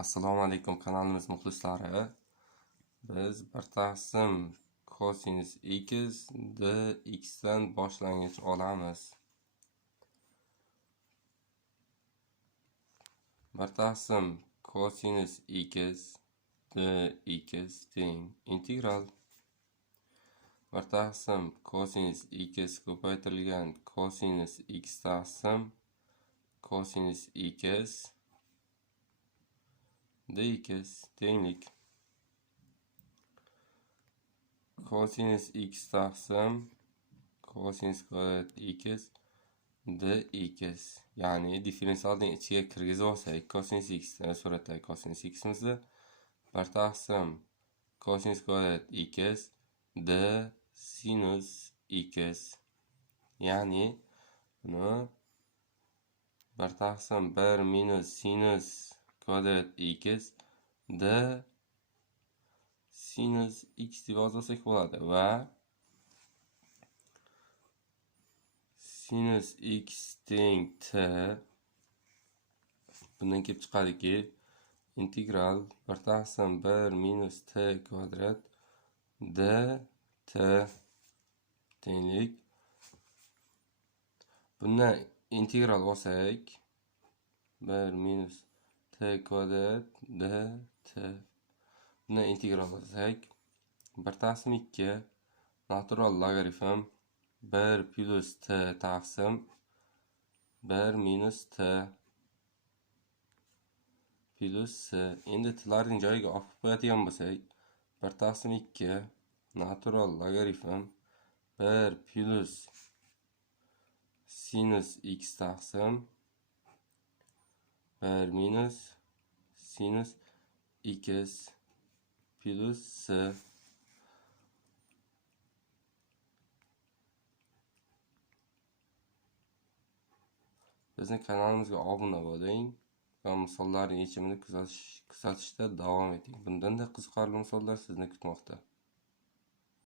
Assalomu alaykum kanalimiz muxlislari. Biz bir taqsim kosinus x dx dan boshlang'ich olamiz. Bir taqsim kosinus x dx teng integral. Bir taqsim kosinus x ko'paytirilgan kosinus x taqsim kosinus x dx tenglik kosinus x taqsim kosinus kvadrat x dx, ya'ni differensialning ichiga kirgizib olsak, kosinus x suratdagi kosinus x mizni bir taqsim kosinus kvadrat x d sinus x, ya'ni buni bir taqsim 1 minus sinus kvadrat x d sinus x deb yozsak bo'ladi va sinus x teng t. Bundan kelib chiqadiki, integral bir taqsim 1 minus t kvadrat d t tenglik. Bundan integral olsak 1 minus t kvadrat d t. Bundan integral olsak bir taqsim 2 natural logaritm 1 plus t taqsim 1 minus t plus s. Endi t'larning joyiga olib qo'yadigan bo'lsak, bir taqsim 2 natural logaritm 1 plus sinus x taqsim 1 minus sinus x plus s. Bizning kanalimizga obuna bo'ling va misollarning yechimini kuzatishda davom eting. Bundan da qiziqarli misollar sizni kutmoqda.